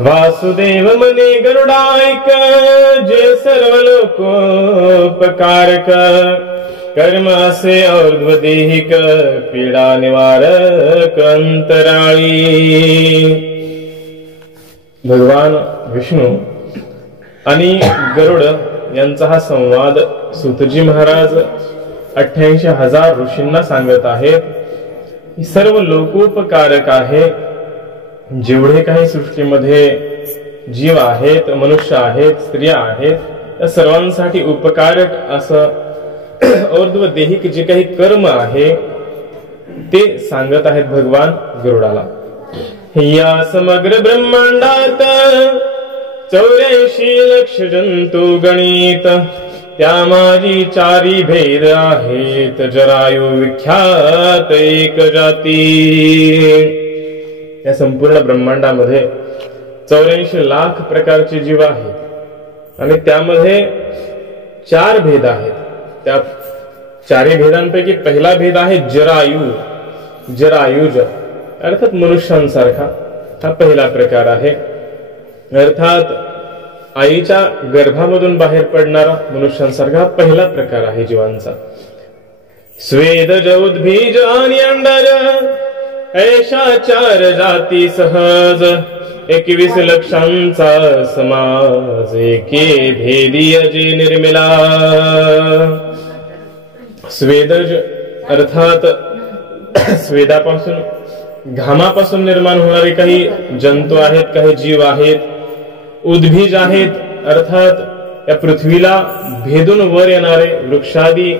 वासुदेव मने गरुडायक, जे सर्व लोकोपकारक, कर्म असे और्ध्वदेहिक, पीडा निवारक अंतराळी। भगवान विष्णू आणि गरुड यांचा हा संवाद सूतजी महाराज 88,000 ऋषींना सांगत आहेत। सर्व लोकोपकारक आहे। जेवढे काही सृष्टीमध्ये जीव आहेत, मनुष्य आहेत, स्त्रिया आहेत, त्या सर्वांसाठी उपकारक असं और्ध्वदेहिक जे काही कर्म आहे ते सांगत आहेत भगवान गरुडाला। या समग्र ब्रह्मांडात 84 लक्ष जंतू गणित, त्या माझी 4 भेद आहेत, जरायू विख्यात एक जाती। या संपूर्ण ब्रह्मांडामध्ये 84 लाख प्रकारचे जीव आहेत आणि त्यामध्ये 4 भेद आहेत। त्या 4 भेदांपैकी पहिला भेद आहे जरायू, जरायुज अर्थात मनुष्यांसारखा हा पहिला प्रकार आहे। अर्थात आईच्या गर्भामधून बाहेर पडणारा मनुष्यांसारखा पहिला प्रकार आहे जीवांचा। स्वेदज, उद्भिज आणि अंडज ऐशा 4 जाती सहज, 21 लक्षांचा समाज, एके भेदीय जे निर्मिला। स्वेदज अर्थात स्वेदापासून घामापासून निर्माण होणारे काही जंतू आहेत, काही जीव आहेत। उद्भिज आहेत अर्थात या पृथ्वीला भेदून वर येणारे वृक्षादी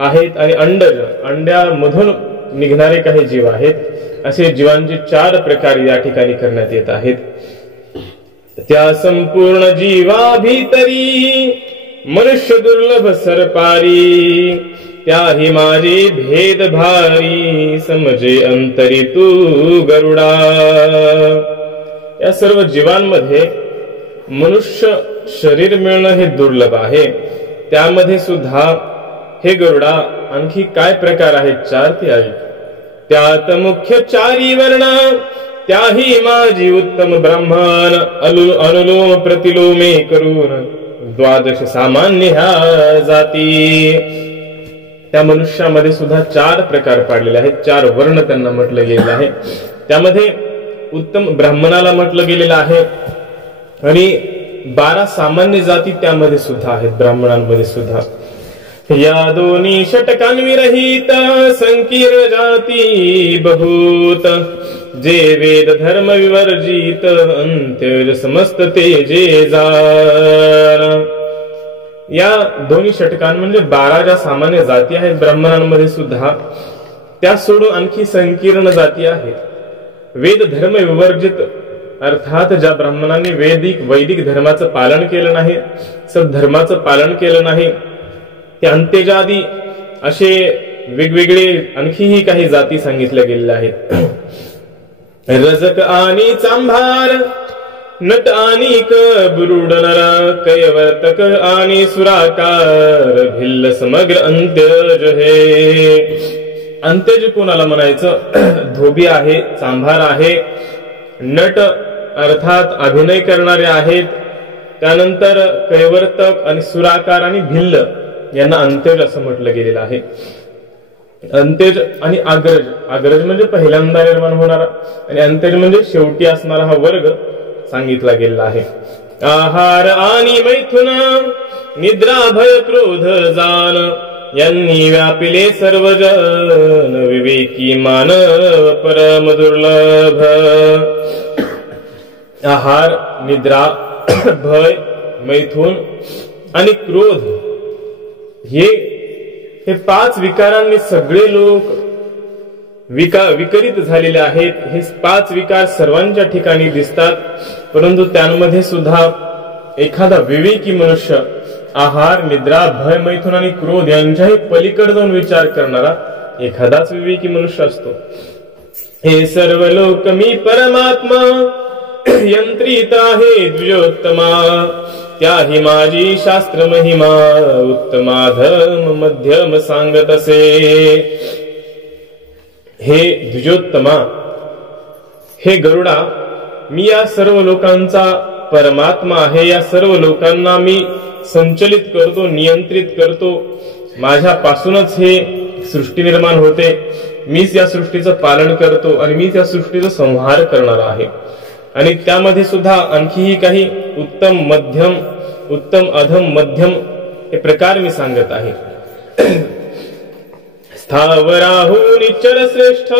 आहेत आणि अंडज, अंड्यामधून निघणारे काही जीव आहेत। असे जीवांचे 4 प्रकार या ठिकाणी करण्यात येत आहेत। त्या संपूर्ण जीवाभितरी मनुष्य दुर्लभ सरपारी, त्याही माझे भेद भारी, समजे अंतरी तू गरुडा। या सर्व जीवांमध्ये मनुष्य शरीर मिळणं हे दुर्लभ आहे। त्यामध्ये सुद्धा हे गरुडा आणखी काय प्रकार आहेत 4 ते ऐक। त्यात मुख्य 4 वर्ण, त्याही माझी उत्तम ब्राह्मण, अनुलोम प्रतिलोमे करून 12 सामान्य ह्या जाती। त्या मनुष्यामध्ये सुद्धा 4 प्रकार पाडलेले आहेत, 4 वर्ण त्यांना म्हटलं गेलेलं आहे। त्यामध्ये उत्तम ब्राह्मणाला म्हटलं गेलेलं आहे आणि 12 सामान्य जाती त्यामध्ये सुद्धा आहेत, ब्राह्मणांमध्ये सुद्धा। या दोन्ही षटकांविरहित संकीर्ण जाती बहुत, जे वेद धर्म विवर्जित, अंत्यज समस्त तेजे जाण। या दोन्ही षटकां म्हणजे 12 ज्या सामान्य जाती आहेत ब्राह्मणांमध्ये सुद्धा, त्या सोडून आणखी संकीर्ण जाती आहेत। वेद धर्म विवर्जित अर्थात ज्या ब्राह्मणांनी वैदिक धर्माचं पालन केलं नाही, सद्धर्माचं पालन केलं नाही, ते अंत्यजादी असे वेगवेगळे आणखीही काही जाती सांगितल्या गेलेल्या आहेत। रजक आणि चांभार, नट आणि बुरुड नर, कैवर्तक आणि सुराकार, भिल्ल समग्र अंत्यज हे। अंत्यज कोणाला म्हणायचं? धोबी आहे, चांभार आहे, नट अर्थात अभिनय करणारे आहेत, त्यानंतर कैवर्तक आणि सुराकार आणि भिल्ल यांना अंत्यज असं म्हटलं गेलेलं आहे। अंत्यज आणि आग्रज, आग्रज म्हणजे पहिल्यांदा निर्माण होणारा आणि अंत्यज म्हणजे शेवटी असणारा हा वर्ग सांगितला गेलेला आहे। आहार आणि मैथुन, निद्रा भय क्रोध जान, यांनी व्यापिले सर्वजन, विवेकी मानव परम दुर्लभ। आहार, निद्रा, भय, मैथुन आणि क्रोध हे 5 विकारांनी सगळे लोक विकरित झालेले आहेत। हे 5 विकार सर्वांच्या ठिकाणी दिसतात, परंतु त्यांमध्ये सुद्धा एखादा विवेकी मनुष्य आहार, निद्रा, भय, मैथुन आणि क्रोध यांच्याही पलीकडे जाऊन विचार करणारा एखादाच विवेकी मनुष्य असतो। हे सर्व लोक मी परमात्मा, यंत्रित आहे द्विजोत्तमा, त्याही माझी शास्त्र महिमा, उत्तमाधम मध्यम सांगत असे। हे द्विजोत्तमा, हे गरुडा, मी या सर्व लोकांचा परमात्मा आहे, या सर्व लोकांना मी संचलित करतो, नियंत्रित करतो, माझ्यापासूनच हे सृष्टी निर्माण होते, मीच या सृष्टीचं पालन करतो आणि मीच या सृष्टीचा संहार करणार आहे. आणि त्यामध्ये सुद्धा आणखीही काही उत्तम मध्यम, उत्तम अधम मध्यम हे प्रकार मी सांगत आहे. स्थावराहुनी चर श्रेष्ठ,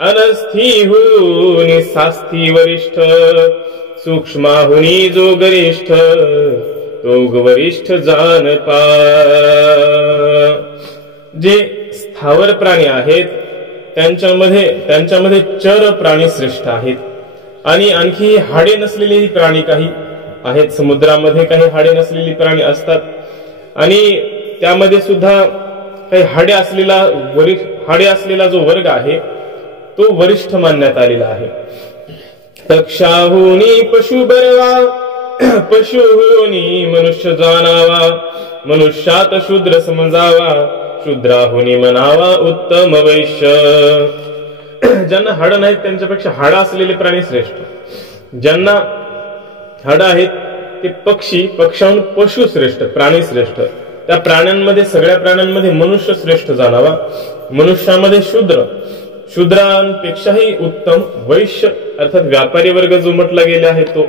अनस्थीहुनी शास्ती वरिष्ठ, सूक्ष्माहुनी जो गरिष्ठ, तो वरिष्ठ जान पा. जे स्थावर प्राणी आहेत त्यांच्यामध्ये चर प्राणी श्रेष्ठ आहेत. आणि आणखी हाडे नसलेलेही प्राणी काही आहेत. समुद्रामध्ये काही हाडे नसलेली प्राणी असतात आणि त्यामध्ये सुद्धा काही हाडे असलेला जो वर्ग आहे तो वरिष्ठ मानण्यात आलेला आहे. तक्षाहुनी पशु बरवा, पशुहुनी मनुष्य जाणावा, मनुष्यात शूद्र समजावा, शूद्राहुनी म्हणावा उत्तम वैश्य. ज्यांना हाडं नाहीत त्यांच्यापेक्षा हाडं असलेले प्राणी श्रेष्ठ. ज्यांना हाडं आहेत ते पक्षी, पक्षाहून पशु श्रेष्ठ, प्राणी श्रेष्ठ. त्या प्राण्यांमध्ये, सगळ्या प्राण्यांमध्ये मनुष्य श्रेष्ठ जाणावा, मनुष्यामध्ये शूद्र, शूद्रांपेक्षाही उत्तम वैश्य अर्थात व्यापारी वर्ग जो म्हटला गेला आहे तो.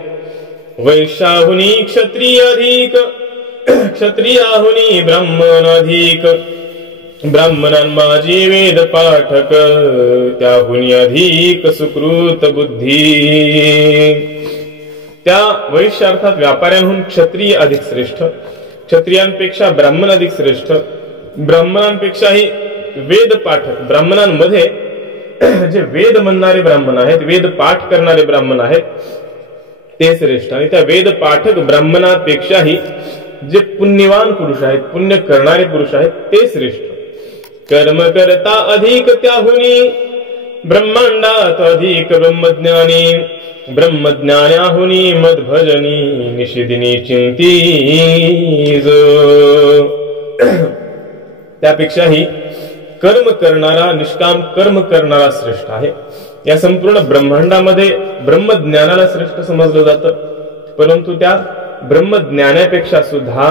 वैश्याहुनी क्षत्रिय अधिक, क्षत्रियाहुनी ब्राह्मण अधिक, ब्राह्मणांमाजी वेद पाठक, त्याहुनी अधिक सुकृत बुद्धी. त्या वैश्य अर्थात व्यापाऱ्यांहून क्षत्रिय अधिक श्रेष्ठ, क्षत्रियांपेक्षा ब्राह्मण अधिक श्रेष्ठ, ब्राह्मणांपेक्षाही वेद पाठक, ब्राह्मणांमध्ये जे वेद म्हणणारे ब्राह्मण आहेत, वेद पाठ करणारे ब्राह्मण आहेत ते श्रेष्ठ. आणि त्या वेद पाठक ब्राह्मणापेक्षाही जे पुण्यवान पुरुष आहेत, पुण्य करणारे पुरुष आहेत ते श्रेष्ठ. कर्म करता अधिक त्याहुनी, ब्रह्मांडात अधिक ब्रह्मज्ञानी, ब्रह्मज्ञानाहुनी मदभजनी, निषिदिनी चिंती जो. त्यापेक्षाही कर्म करणारा, निष्काम कर्म करणारा श्रेष्ठ आहे. या संपूर्ण ब्रह्मांडामध्ये ब्रह्मज्ञानाला श्रेष्ठ समजलं जातं, परंतु त्या ब्रह्मज्ञानापेक्षा सुद्धा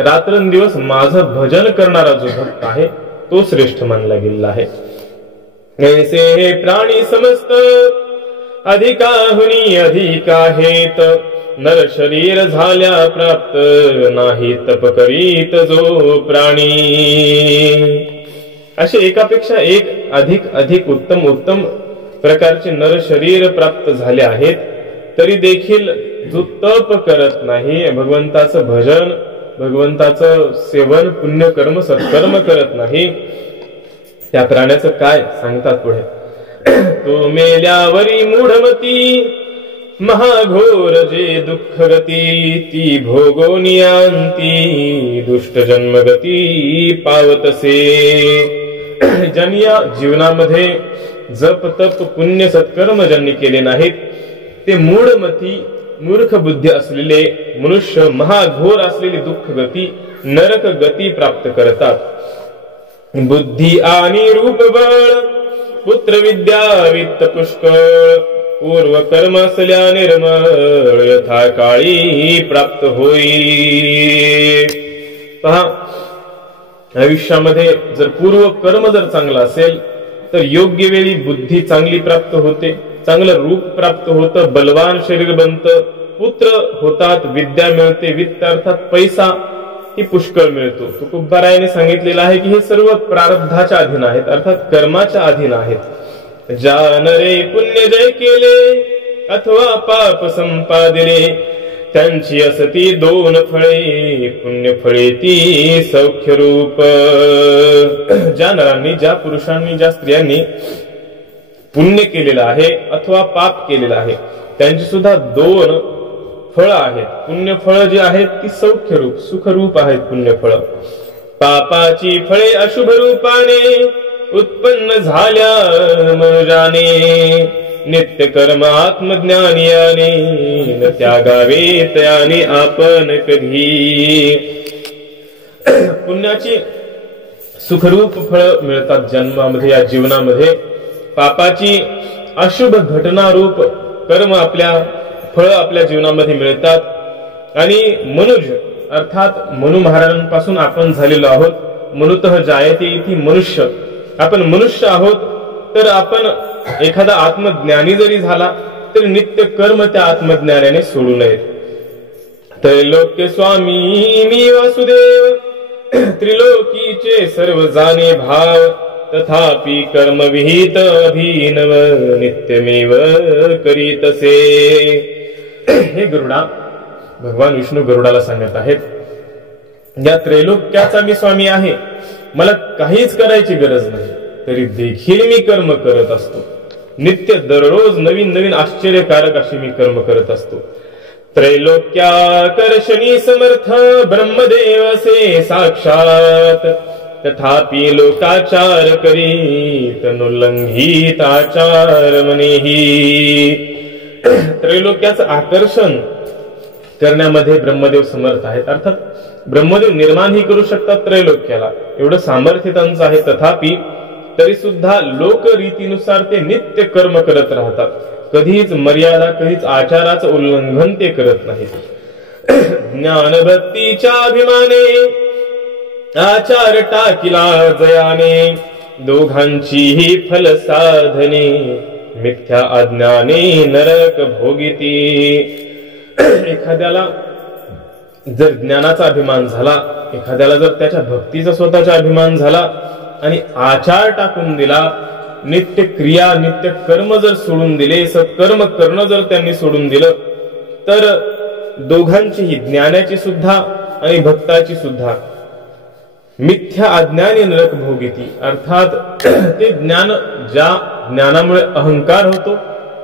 रात्रंदिवस माझं भजन करणारा जो भक्त आहे तो श्रेष्ठ मानला गेलेला आहे. ऐसे हे प्राणी समस्त, अधिकाहुनी अधिक आहेत, नर शरीर झाल्या प्राप्त, नाही तप करीत जो प्राणी. असे एकापेक्षा एक अधिक अधिक उत्तम उत्तम प्रकारचे नर शरीर प्राप्त झाले आहेत, तरी देखील जो तप करत नाही, भगवंताचं भजन, भगवंताचं सेवन, पुण्यकर्म, सत्कर्म करत नाही, त्या प्राण्याचं काय सांगतात पुढे. तो मेल्यावरी मूढमती, महाघोर जे दुःख गती, ती भोगोनियांती, दुष्ट जन्मगती पावतसे. ज्यांनी या जीवनामध्ये जप तप पुण्य सत्कर्म ज्यांनी केले नाहीत ते मूढमती, मूर्ख बुद्धी असलेले मनुष्य महाघोर असलेली दुःख गती, नरक गती प्राप्त करतात. बुद्धी आणि रूप बळ, पुत्र विद्या वित्त पुष्कळ, पूर्व कर्म असल्या निर्मळ, यथा काळी प्राप्त होई. पहा, आयुष्यामध्ये जर पूर्व कर्म जर चांगला असेल तर योग्य वेळी बुद्धी चांगली प्राप्त होते, चांगलं रूप प्राप्त होतं, बलवान शरीर बनतं, पुत्र होतात, विद्या मिळते, वित्त अर्थात पैसा ही पुष्कळ मिळतो. तुकोबारायाने सांगितलेलं आहे की हे सर्व प्रारब्धाच्या अधीन आहेत, अर्थात कर्माच्या अधीन आहेत. जानरे पुण्य जय केले अथवा पाप संपादिले, त्यांची असती दोन फळे, पुण्य फळे ती सौख्य रूप. ज्या नरांनी, ज्या पुरुषांनी, ज्या स्त्रियांनी पुण्य केलेलं आहे अथवा पाप केलेलं आहे त्यांची सुद्धा दोन फळ आहेत. पुण्यफळ जी आहेत ती सौख्य रूप, सुखरूप आहेत पुण्यफळ. पापाची फळे अशुभ रूपाने उत्पन्न झाल्या मनुजाने, नित्य कर्म आत्मज्ञानियाने, न त्यागावे त्याने आपण कधी. पुण्याची सुखरूप फळ मिळतात जन्मामध्ये, या जीवनामध्ये. पापाची अशुभ घटना रूप कर्म फळ आपल्या जीवनामध्ये मिळतात. आणि मनुज अर्थात मनु महाराजांपासून आपण झालेलो आहोत. मनुतः जायते इति मनुष्य, आपण मनुष्य आहोत. तर आपण एखादा आत्मज्ञानी जरी झाला तरी नित्य कर्म त्या आत्मज्ञानाने सोडू नयेत. त्रैलोक्य स्वामी मी वासुदेव, त्रिलोकीचे सर्व जाणे भाव, तथापि कर्म विहित अभिनव, नित्यमेव करीतसे. हे गरुडा, भगवान विष्णू गरुडाला सांगत आहेत, या त्रैलोक्याचा मी स्वामी आहे, मला काहीच करायची गरज नाही, तरी देखील मी कर्म करत असतो. नित्य दररोज नवीन नवीन आश्चर्यकारक अशी मी कर्म करत असतो. त्रैलोक्याकर्षणी समर्थ ब्रह्मदेव असे साक्षात, तथापि लोकाचार करीत नुल्लंघित आचार मनेही. त्रैलोक्याचं आकर्षण करण्यामध्ये ब्रह्मदेव समर्थ आहेत. अर्थात ब्रह्मदेव निर्माणही करू शकतात त्रैलोक्याला, एवढं सामर्थ्य त्यांचं आहे. तथापि तरी सुद्धा लोकरीतीनुसार ते नित्य कर्म करत राहतात. कधीच मर्यादा, कधीच आचाराचं उल्लंघन ते करत नाहीत. ज्ञानभक्तीच्या अभिमाने आचार टाकिला जयाने, दोघांचीही फल साधने मिथ्या अज्ञाने नरक भोगिती. एखाद्याला जर ज्ञानाचा अभिमान झाला, एखाद्याला जर त्याच्या भक्तीचा स्वतःचा अभिमान झाला आणि आचार टाकून दिला, नित्य क्रिया नित्य कर्म जर सोडून दिले, सत्कर्म करणं जर त्यांनी सोडून दिलं, तर दोघांचीही, ज्ञानाची सुद्धा आणि भक्ताची सुद्धा, मिथ्या अज्ञानी नरक भोगिती. अर्थात ते ज्ञान, ज्या ज्ञानामुळे अहंकार होतो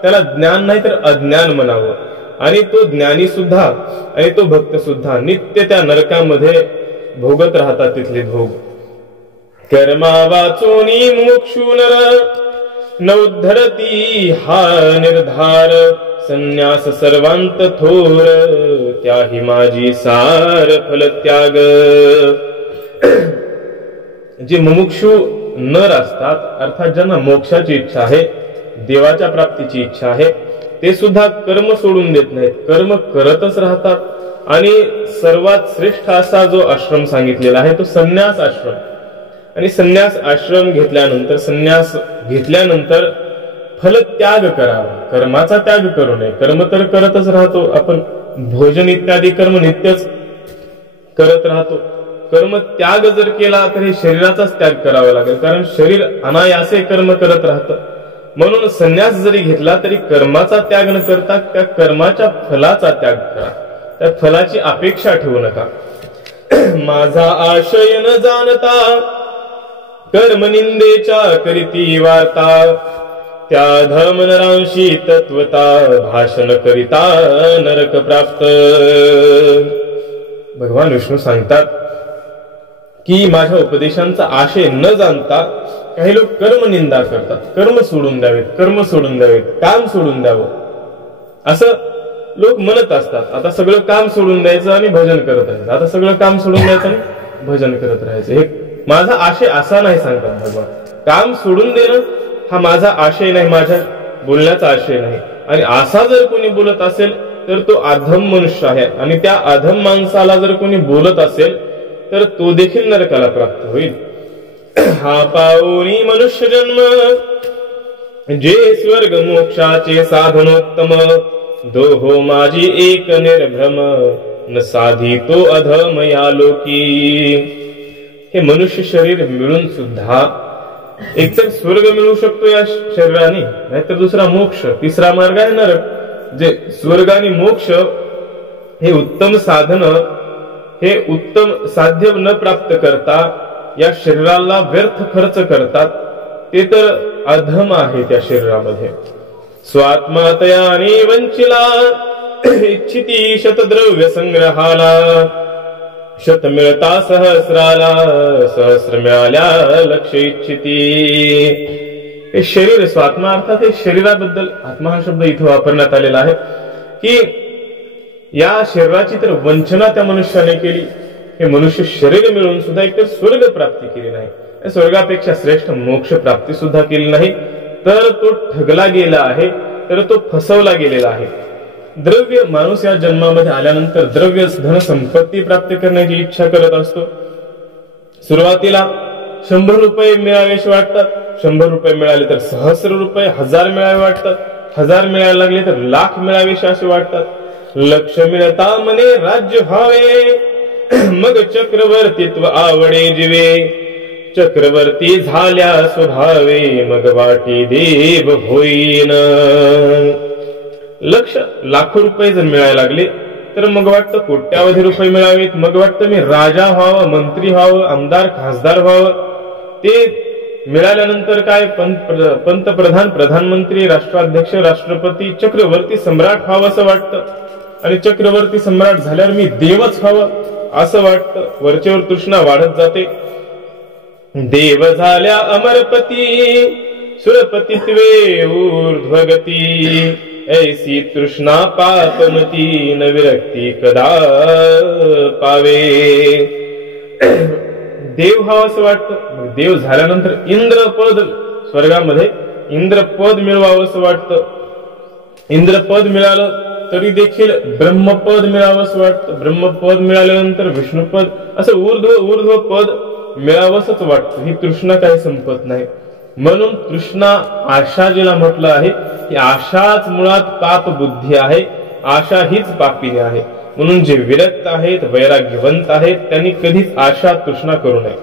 त्याला ज्ञान नाही तर अज्ञान म्हणावं. आणि तो ज्ञानी सुद्धा आणि तो भक्त सुद्धा नित्य त्या नरकामध्ये भोगत राहतात तिथले भोग. कर्मा वाचोनी मुमुक्षु नर, न उद्धरती हा निर्धार, संन्यास सर्वांत थोर, त्याही माझी सार फल त्याग. जे मुमुक्षु नर असतात, अर्थात ज्यांना मोक्षाची इच्छा आहे, देवाच्या प्राप्तीची इच्छा आहे, ते सुद्धा कर्म सोडून देत नाहीत, कर्म करतच राहतात. आणि सर्वात श्रेष्ठ असा जो आश्रम सांगितलेला आहे तो संन्यास आश्रम. आणि संन्यास आश्रम घेतल्यानंतर, संन्यास घेतल्यानंतर फल त्याग करावा, कर्माचा त्याग करू नये. कर्म तर करतच राहतो आपण, भोजन इत्यादी कर्म नित्यच करत राहतो. कर्म त्याग जर केला तर हे शरीराचाच त्याग करावा लागेल, कारण शरीर अनायासे कर्म करत राहतं. म्हणून संन्यास जरी घेतला तरी कर्माचा त्याग न करता त्या कर्माच्या फलाचा त्याग करा, त्या फलाची अपेक्षा ठेवू नका. माझा आशय न जाणता कर्म निंदेच्या करीती वार्ता, त्या धर्म नरांशी तत्वता भाषण करिता नरक प्राप्त. भगवान विष्णू सांगतात की माझ्या उपदेशांचा आशय न जाणता काही लोक कर्म निंदा करतात. कर्म सोडून द्यावेत, कर्म सोडून द्यावेत, काम सोडून द्यावं असं लोक म्हणत असतात. आता सगळं काम सोडून द्यायचं आणि भजन करत राहायचं, आता सगळं काम सोडून द्यायचं आणि भजन करत राहायचं. हे माझा आशय असा नाही सांगतात भगवान. काम सोडून देणं हा माझा आशय नाही, माझ्या बोलण्याचा आशय नाही. आणि असा जर कोणी बोलत असेल तर तो अधम मनुष्य आहे. आणि त्या अधम माणसाला जर कोणी बोलत असेल तर तो देखील नरकाला प्राप्त होईल. हा पाओनी मनुष्य जन्म, जे स्वर्ग मोक्षाचे साधनोत्तम, दोहो माझी एक निर्भ्रम, न साधी तो अधम या लोकी. हे मनुष्य शरीर मिळून सुद्धा एकतर स्वर्ग मिळू शकतो या शरीराने, नाहीतर दुसरा मोक्ष, तिसरा मार्ग आहे नरक. जे स्वर्ग आणि मोक्ष हे उत्तम साधन, हे उत्तम साध्य न प्राप्त करता या शरीराला व्यर्थ खर्च करतात, ते तर अधम आहे त्या शरीरामध्ये. स्वात्मातयाने वंचिला, इच्छिती शतद्रव्य संग्रहाला, शत मिळता सहस्राला, सहस्र मिळाल्या लक्ष इच्छिती. हे शरीर, स्वात्मा अर्थात हे शरीराबद्दल आत्मा हा शब्द इथे वापरण्यात आलेला आहे की या शरीराची तर वंचना त्या मनुष्याने केली. हे मनुष्य शरीर मिळून सुद्धा एक तर स्वर्ग प्राप्ती केली नाही, स्वर्गापेक्षा श्रेष्ठ मोक्ष प्राप्ती सुद्धा केली नाही, तर तो ठगला गेला आहे. तर तो फसवला गेलेला आहे. द्रव्य, माणूस या जन्मामध्ये आल्यानंतर द्रव्य धन संपत्ती प्राप्त करण्याची इच्छा करत असतो. सुरुवातीला 100 रुपये मिळावेसे वाटतात, 100 रुपये मिळाले तर सहस्र रुपये, 1000 मिळावे वाटतात, 1000 मिळायला लागले तर लाख मिळावेसे असे वाटतात. लक्ष मिळता मने राज्य व्हावे, मग चक्रवर्तीत्व आवडे जीवे. चक्रवर्ती झाल्या स्वभावे, मग वाटी देव होईन. लक्ष लाखो रुपये जर मिळायला लागले तर मग वाटतं कोट्यावधी रुपये मिळावेत, मग वाटतं मी राजा व्हावं, मंत्री व्हावं, आमदार खासदार व्हावं. ते मिळाल्यानंतर काय पंतप्रधान, प्रधानमंत्री, राष्ट्राध्यक्ष, राष्ट्रपती, चक्रवर्ती सम्राट व्हावं असं वाटतं. आणि चक्रवर्ती सम्राट झाल्यावर मी देवच व्हावं असं वाटतं. वरचेवर तृष्णा वाढत जाते. देव झाल्या अमरपती, सुरपतित्वे ऊर्ध्वगती. ऐसी तृष्णा पापमती, न विरक्ती कदा पावे. देव व्हावं असं वाटतं. देव झाल्यानंतर इंद्रपद, स्वर्गामध्ये इंद्रपद मिळवावं असं वाटतं. इंद्रपद मिळालं तरी देखील ब्रह्मपद मिळावं असं वाटतं. ब्रह्मपद मिळाल्यानंतर विष्णुपद, असं ऊर्ध्व पद मिळावंच वाटतं. ही तृष्णा काही संपत नाही. म्हणून तृष्णा, आशा जिला म्हटलं आहे, की आशाच मुळात पाप बुद्धी आहे. आशा हीच पापिनी आहे. म्हणून जे विरक्त आहेत, वैराग्यवंत आहेत, त्यांनी कधीच आशा तृष्णा करू नये.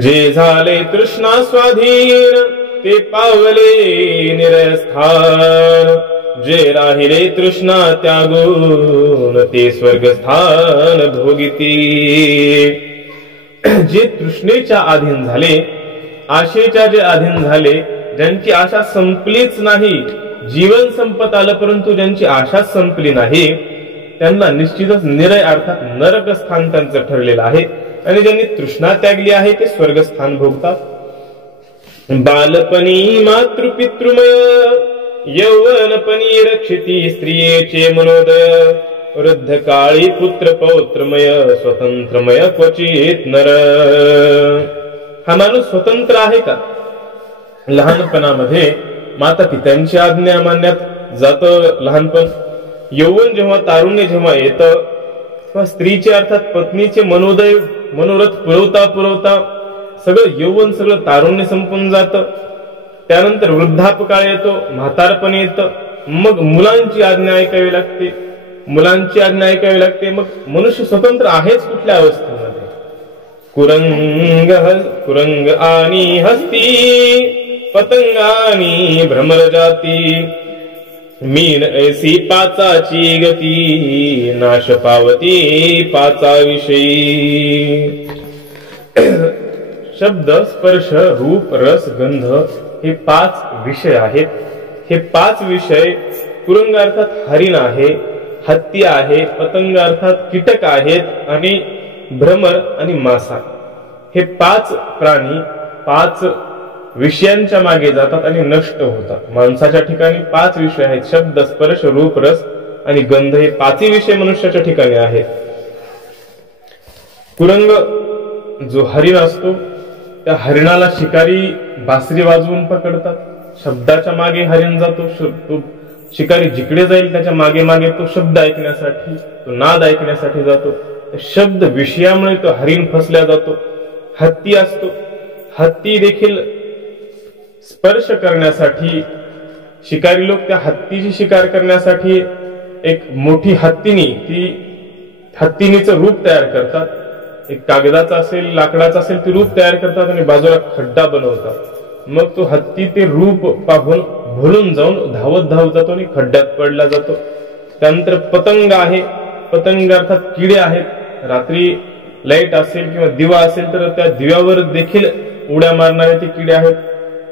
जे झाले तृष्णा स्वाधीन, ते पावले निरस्थान. जे राहिले तृष्णा त्यागून, ते स्वर्गस्थान भोगिती. जे तृष्णेच्या अधीन झाले, आशेच्या जे अधीन झाले, ज्यांची आशा संपलीच नाही, जीवन संपत आलं परंतु ज्यांची आशा संपली नाही, त्यांना निश्चितच निरय अर्थात नरक स्थान त्यांचं ठरलेलं आहे. आणि ज्यांनी तृष्णा त्यागली आहे ते स्वर्गस्थान भोगतात. बालपणी मातृपितृमय, यौवनपणी रक्षिती स्त्रियेचे मनोदय. वृद्ध काळी पुत्र पौत्रमय, स्वतंत्रमय क्वचित नर. हा माणूस स्वतंत्र आहे का? लहानपणामध्ये माता पित्यांची आज्ञा मानण्यात जातं लहानपण. यौवन जेव्हा, तारुण्य जेव्हा येतं, स्त्रीचे अर्थात पत्नीचे मनोदय, मनोरथ पुरवता सगळं यौवन, सगळं तारुण्य संपून जातं. त्यानंतर वृद्धापकाळ येतो, म्हातारपण येतं. मग मुलांची आज्ञा ऐकावी लागते, मुलांची आज्ञा ऐकावी लागते. मग मनुष्य स्वतंत्र आहेच कुठल्या अवस्थेमध्ये? कुरंग आणि हस्ती, पतंगानी भ्रमर जाती. मीन ऐसी पाचाची गती, नाश पावती पाचा विषयी. शब्द, स्पर्श, रूप, रस, गंध हे 5 विषय आहेत. हे 5 विषय कुरंग अर्थात हरिण आहे, हत्ती आहे, पतंग अर्थात कीटक आहेत, आणि भ्रमर आणि मासा. हे 5 प्राणी 5 विषयांच्या मागे जातात आणि नष्ट होतात. माणसाच्या ठिकाणी 5 विषय आहेत. शब्द, स्पर्श, रूप, रस आणि गंध हे 5 विषय मनुष्याच्या ठिकाणी आहेत. कुरंग जो हरिण असतो, त्या हरिणाला शिकारी बासरी वाजवून पकडतात. शब्दाच्या मागे हरिण जातो. तो शिकारी जिकडे जाईल त्याच्या मागे मागे तो शब्द ऐकण्यासाठी, तो नाद ऐकण्यासाठी जातो. शब्द विषयामुळे तो हरिण फसल्या जातो. हत्ती असतो, हत्ती देखील स्पर्श करण्यासाठी, शिकारी लोक त्या हत्तीची शिकार करण्यासाठी एक मोठी हत्तीनी, ती हत्तीनीचं रूप तयार करतात. एक कागदाचं असेल, लाकडाचं असेल, ते रूप तयार करतात आणि बाजूला खड्डा बनवतात. मग तो हत्ती ते रूप पाहून भुलून जाऊन धावत जातो आणि खड्ड्यात पडला जातो. त्यानंतर पतंग आहे. पतंग अर्थात किडे आहेत. रात्री लाईट असेल किंवा दिवा असेल तर त्या दिव्यावर देखील उड्या मारणारे ते किडे आहेत.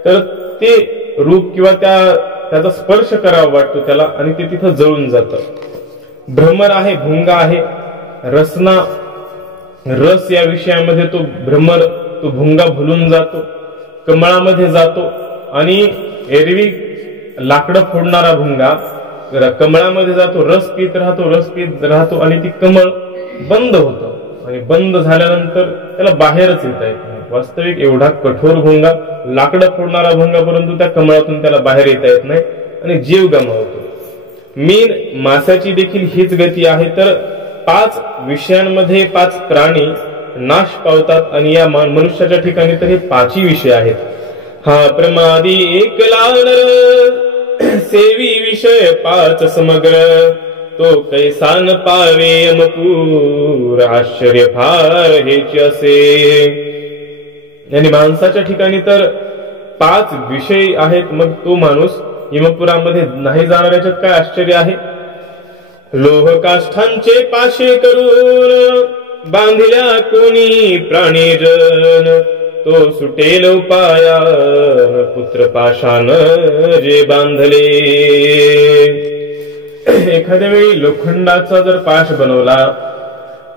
तर ते रूप किंवा त्याचा स्पर्श करावा वाटतो त्याला आणि ते तिथं जळून जातं. भ्रमर आहे, भुंगा आहे. रसना, रस या विषयामध्ये तो भ्रमर, तो भुंगा भुलून जातो, कमळामध्ये जातो. आणि एरवी लाकडं फोडणारा भुंगा कमळामध्ये जातो, रस पीत राहतो आणि ती कमळ बंद होतं. आणि बंद झाल्यानंतर त्याला बाहेरच येता येत नाही. वास्तविक एवढा कठोर भुंगा, लाकडं फोडणारा भुंगा, परंतु त्या कमळातून त्याला बाहेर येता येत नाही आणि जीव गमावतो. मीन मासाची देखील हीच गती आहे. तर 5 विषयांमध्ये 5 प्राणी नाश पावतात आणि या मनुष्याच्या ठिकाणी तर हे 5ही विषय आहेत. हा प्रमादी एकला नर, सेवी विषय 5 समग्र, तो कैसा न पावे यमपूर, आश्चर्य फार हेच असे. आणि माणसाच्या ठिकाणी तर 5 विषय आहेत, मग तो माणूस यमपुरामध्ये नाही जाणार, याच्यात काय आश्चर्य आहे. लोह काष्ठांचे पाशे करून बांधिल्या कोणी प्राणीजन, तो सुटेल उपायान पुत्र पाशान जे बांधले. एखाद्या वेळी लोखंडाचा जर पाश बनवला,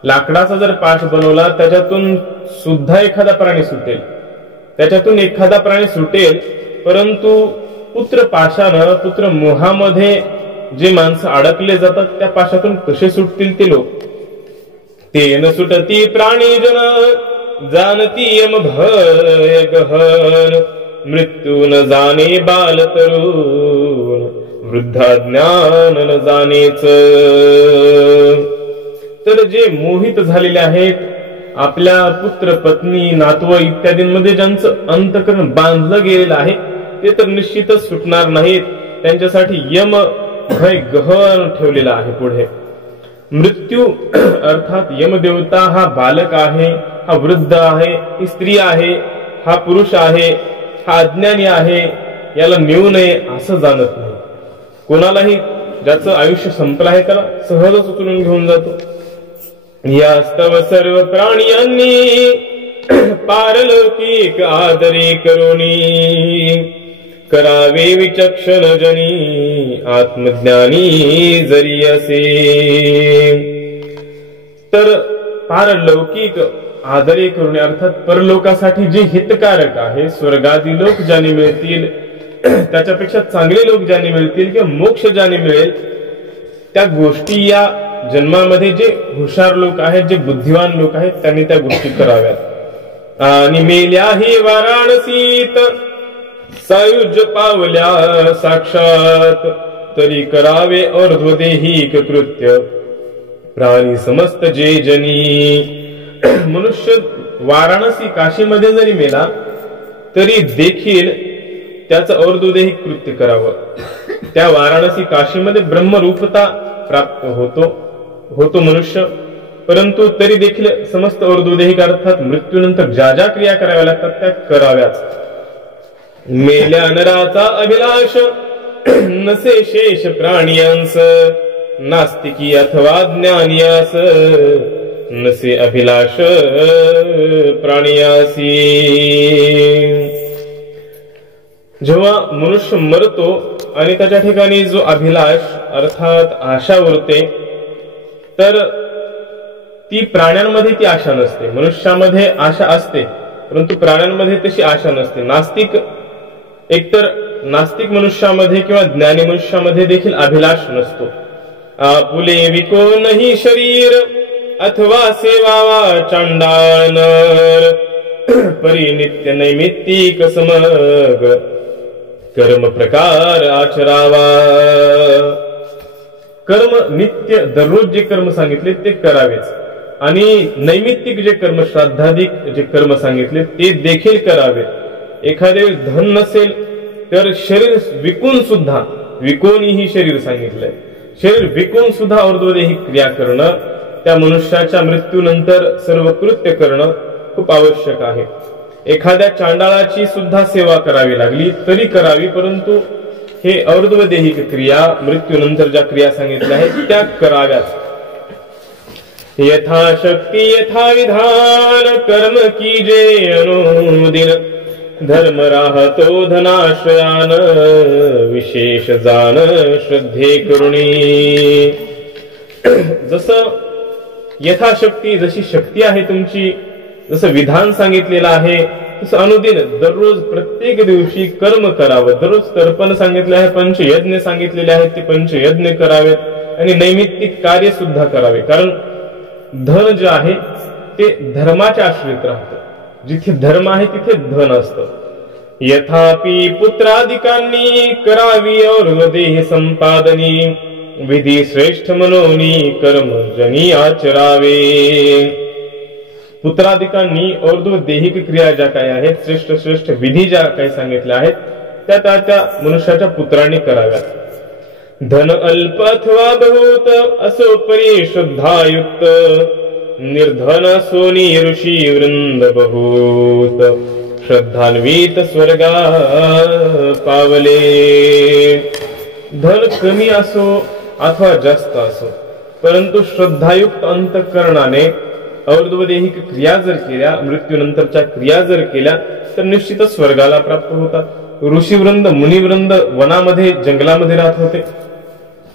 लाकडाचा जर पाश बनवला, त्याच्यातून सुद्धा एखादा प्राणी सुटेल, त्याच्यातून एखादा प्राणी सुटेल, परंतु पुत्र पाशानं, पुत्र मोहामध्ये जे माणसं अडकले जातात त्या पाशातून कसे सुटतील ते लोक. ते न सुटती प्राणीजन, जाणती यम भय गहन, मृत्यू न जाणे बाल तरुण, वृद्धा ज्ञान न जाणेच. तर जे मोहित झालेले आहेत, आपल्या पुत्र पत्नी नातव इत्यादींमध्ये ज्यांचं अंतकरण बांधलं गेलेलं आहे, ते तर निश्चितच सुटणार नाहीत. त्यांच्यासाठी यम भय गहन ठेवलेला आहे. पुढे मृत्यू अर्थात यमदेवता हा बालक आहे, हा वृद्ध आहे, ही स्त्री आहे, हा पुरुष आहे, हा अज्ञानी आहे, याला नेऊ नये असं जाणत नाही. कोणालाही ज्याचं आयुष्य संपलं आहे त्याला सहजच उचलून घेऊन जातो. यास्तव सर्व प्राणियांनी पारलौकिक आदरे करुणी, करावे विचक्षण जनी आत्मज्ञानी जरी असे. तर पारलौकिक आदरे करुणी अर्थात परलोकासाठी जे हितकारक आहे, स्वर्गादी लोक ज्याने मिळतील, त्याच्यापेक्षा चांगले लोक ज्याने मिळतील किंवा मोक्ष ज्याने मिळेल, त्या गोष्टी या जन्मामध्ये जे हुशार लोक आहेत, जे बुद्धिवान लोक आहेत, त्यांनी त्या गोष्टी कराव्यात. आणि मेल्याही वाराणसीत सायुज्य पावल्या साक्षात, तरी करावे अर्ध्वदेहिक कृत्य प्राणी समस्त जे जनी. मनुष्य वाराणसी काशीमध्ये जरी मेला तरी देखील त्याचं अर्धोदेहिक कृत्य करावं. त्या वाराणसी काशीमध्ये ब्रह्मरूपता प्राप्त होतो मनुष्य, परंतु तरी देखील समस्त अर्धोदेहिक अर्थात मृत्यूनंतर ज्या ज्या क्रिया कराव्या लागतात त्या कराव्याच. मेल्या नराचा अभिलाष नसे शेष प्राणियांस, नास्तिकी अथवा ज्ञानियास नसे अभिलाष प्राणियासी. जेव्हा मनुष्य मरतो आणि त्याच्या ठिकाणी जो अभिलाष अर्थात आशा उरते, तर ती प्राण्यांमध्ये ती आशा नसते. मनुष्यामध्ये आशा असते, परंतु प्राण्यांमध्ये तशी आशा नसते. एकतर नास्तिक मनुष्यामध्ये किंवा ज्ञानी मनुष्यामध्ये देखील अभिलाष नसतो. आपुले विको नाही शरीर अथवा सेवावा चांडाळ नर, परी नित्य नैमित्तिक समग कर्म प्रकार आचरावा. कर्म नित्य दररोज जे कर्म सांगितले ते करावेच, आणि नैमित्तिक जे कर्म, श्राद्धाधिक जे कर्म सांगितले ते देखील करावे. एखादे धन नसेल तर शरीर विकून सुद्धा, विकोनीही शरीर सांगितलंय, शरीर विकून सुद्धा अर्धोदेहिक क्रिया करणं, त्या मनुष्याच्या मृत्यूनंतर सर्व कृत्य करणं खूप आवश्यक आहे. एखाद्या चांडाळाची सुद्धा सेवा करावी लागली तरी करावी, परंतु हे अर्धोदेहिक क्रिया मृत्यूनंतर ज्या क्रिया सांगितल्या आहेत त्या कराव्याच. यथाशक्ती यथा विधान कर्म कीजे अनुदिन, धर्म राहतो धनाश्रयान विशेष जान श्रद्धे करुणी. जसं यथाशक्ती, जशी शक्ती आहे तुमची, जसं विधान सांगितलेलं आहे, तसं अनुदिन दररोज प्रत्येक दिवशी कर्म करावं. दररोज तर्पण सांगितले आहे, पंचयज्ञ सांगितलेले आहेत, ते पंचयज्ञ करावेत, आणि नैमित्तिक कार्य सुद्धा करावे. कारण धन जे आहे ते धर्माच्या आश्रित राहतं. जिथे धर्म आहे तिथे धन असतं. यथापि पुत्रादिकांनी करावी और देह संपादनी, विधी श्रेष्ठ मनोनी कर्म जनी आचरावे. पुत्रादिकांनी और दैहिक क्रिया ज्या काही आहेत, श्रेष्ठ श्रेष्ठ विधी ज्या काही सांगितल्या आहेत त्या त्या मनुष्याच्या पुत्रांनी कराव्यात. धन अल्प अथवा बहुत असो परी श्रद्धायुक्त, निर्धन सोनी ऋषी वृंद बहुत, श्रद्धान्वित स्वर्गा पावले. धन कमी असो अथवा जास्त असो, परंतु श्रद्धायुक्त अंतःकरणाने और्ध्वदेहिक क्रिया जर केल्या, मृत्यूनंतरच्या क्रिया जर केल्या तर निश्चितच स्वर्गाला प्राप्त होतात. ऋषीवृंद मुनिवृंद वनामध्ये जंगलामध्ये राहत होते,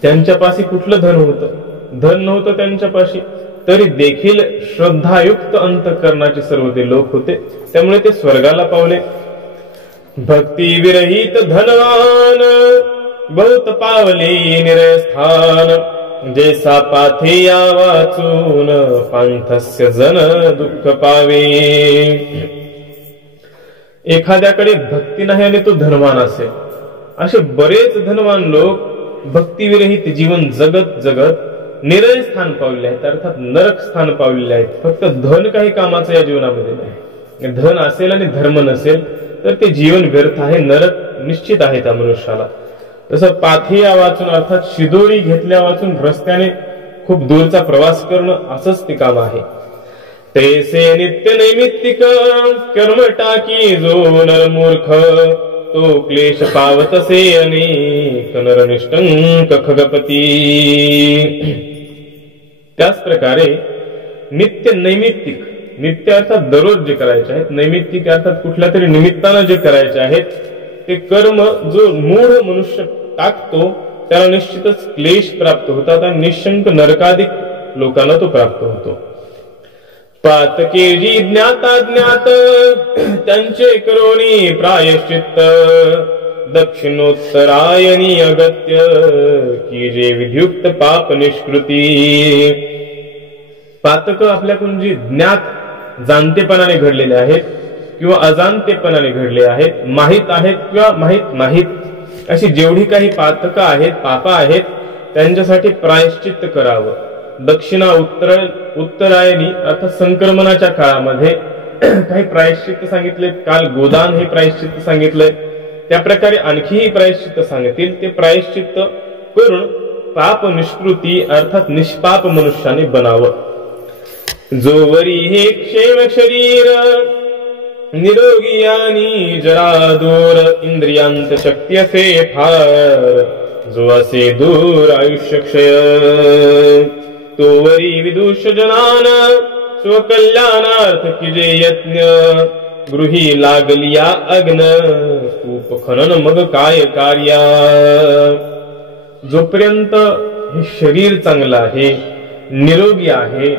त्यांच्यापाशी कुठलं धन होतं? धन नव्हतं त्यांच्यापाशी, तरी देखील श्रद्धायुक्त अंतःकरणाचे सर्व ते लोक होते, त्यामुळे ते स्वर्गाला पावले. भक्ती विरहित धनवान बहुत पावले निरस्थान, जैसा पाथेया वाचून पांथस्य जन दुःख पावे. एखाद्याकडे भक्ती नाही आणि तो धनवान असेल, असे बरेच धनवान लोक भक्तीविरहित जीवन जगत जगत निरय स्थान पावलेले आहेत, अर्थात नरक स्थान पावलेले आहेत. फक्त धन काही कामाचं या जीवनामध्ये नाही. धन असेल आणि धर्म नसेल तर ते जीवन व्यर्थ आहे, नरक निश्चित आहे त्या मनुष्याला. तसं पाथेया वाचून अर्थात शिदोरी घेतल्या वाचून रस्त्याने खूप दूरचा प्रवास करणं असंच ते काम आहे. तैसे नित्य नैमित्तिक कर्म टाकी जो नर मूर्ख, तो क्लेश पावतसे अनेक नर निष्ठंक खगपती. त्याच प्रकारे नित्य नैमित्तिक, नित्य अर्थात दररोज जे करायचे आहेत, नैमित्तिक अर्थात कुठल्या तरी निमित्तानं जे करायचे आहेत ते कर्म जो मूढ मनुष्य टाकतो त्याला निश्चितच क्लेश प्राप्त होतात आणि निशंक नरकाधिक लोकांना तो प्राप्त होतो. पातके जी ज्ञाता ज्ञात त्यांचे करोनी प्रायश्चित्त, दक्षिणोत्तरायणी अगत्य की जे विद्युक्त पाप निष्कृती. पातक आपल्याकडून जी ज्ञात जाणतेपणाने घडलेले आहेत किंवा अजाणतेपणाने घडले आहेत, माहित आहेत किंवा माहित नाहीत, अशी जेवढी काही पातक आहेत, पाप आहेत, त्यांच्यासाठी प्रायश्चित्त करावं. दक्षिणा उत्तरायणी अर्थात संक्रमणाच्या काळामध्ये काही प्रायश्चित्त सांगितले. काल गोदान हे प्रायश्चित्त सांगितलंय, त्या प्रकारे आणखीही प्रायश्चित्त सांगतील. ते प्रायश्चित्त करून पाप निष्कृती अर्थात निष्पाप मनुष्याने बनावं. जोवरी हे क्षेम शरीर निरोगी आणि जरा दूर, इंद्रियांत शक्ती असे फार, जो असे दूर आयुष्य क्षय. तोवरी विदुष जनान स्वकल्याणार्थ किजे यज्ञ, गृही लागलिया अग्न कूप खनन मग काय कार्या. जोपर्यंत हे शरीर चांगलं आहे, निरोगी आहे,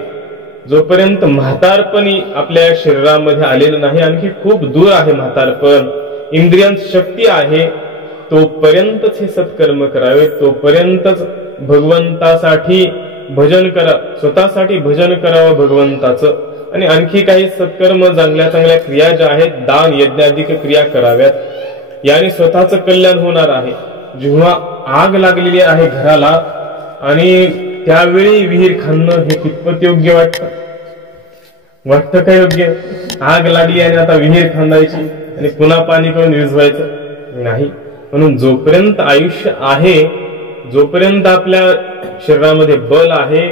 जोपर्यंत म्हातारपणी आपल्या शरीरामध्ये आलेलं नाही, आणखी खूप दूर आहे म्हातारपण, इंद्रियांत शक्ती आहे, तोपर्यंतच हे सत्कर्म करावे, तोपर्यंतच भगवंतासाठी भजन करा, स्वतःसाठी भजन करावं भगवंताचं. आणि आणखी काही सत्कर्म, चांगल्या चांगल्या क्रिया ज्या आहेत, दान यज्ञाधिक क्रिया कराव्यात. याने स्वतःचं कल्याण होणार आहे. जेव्हा आग लागलेली आहे घराला आणि त्यावेळी विहीर खणणं हे कितपत योग्य वाटतं का योग्य? आग लागली आणि आता विहीर खंदायची आणि पुन्हा पाणी करून विझवायचं नाही. म्हणून जोपर्यंत आयुष्य आहे, जोपर्यंत आपल्या शरीरामध्ये बल आहे,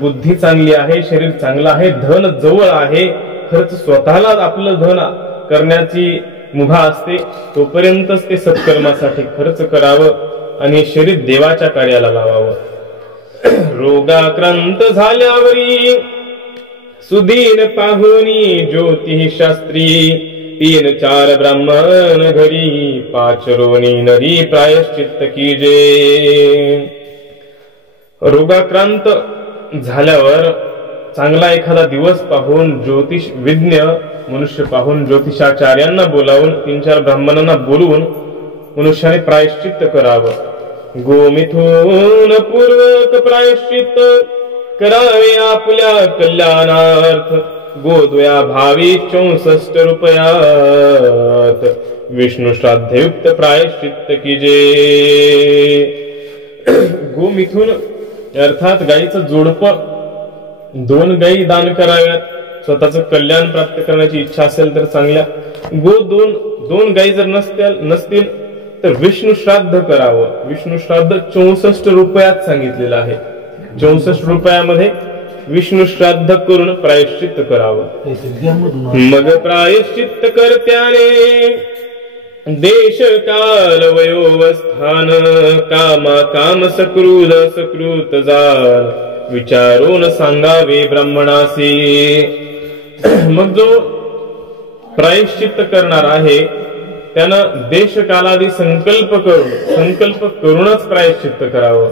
बुद्धी चांगली आहे, शरीर चांगलं आहे, धन जवळ आहे, खर्च स्वतःला आपलं धन करण्याची मुभा असते, तोपर्यंतच ते सत्कर्मासाठी खर्च करावं आणि शरीर देवाच्या कार्याला लावावं. रोगाक्रांत झाल्यावरी सुदीन पाहुनी ज्योतिष शास्त्री, 3-4 ब्राह्मण घरी 5 रोनी नरी प्रायश्चित्त कीजे. रोगाक्रांत झाल्यावर चांगला एखादा दिवस पाहून ज्योतिष विज्ञ मनुष्य पाहून ज्योतिषाचार्यांना बोलावून 3-4 ब्राह्मणांना बोलवून मनुष्याने प्रायश्चित्त करावं. गोमिथून पूर्वक प्रायश्चित्त करावे आपल्या कल्याणार्थ, गोद्वया भावी 64 रुपयात विष्णु श्राद्धयुक्त प्रायश्चित्त कीजे। गोमिथुन अर्थात गायीचं जोडपं 2 गायी दान कराव्यात। स्वतःचं कल्याण प्राप्त करण्याची इच्छा असेल तर चांगल्या। दोन गायी जर नसतील तर विष्णू श्राद्ध करावं। विष्णू श्राद्ध 64 रुपयात सांगितलेलं आहे। 64 रुपयामध्ये विष्णू श्राद्ध करून प्रायश्चित्त करावं। मग प्रायश्चित्त कर्त्याने देश काल वयोवस्थान कामा काम सकृत जाल विचारून सांगावे ब्राह्मणासी। मग जो प्रायश्चित्त करणार आहे त्यानं देश कालादी संकल्प करूनच प्रायश्चित्त करावं।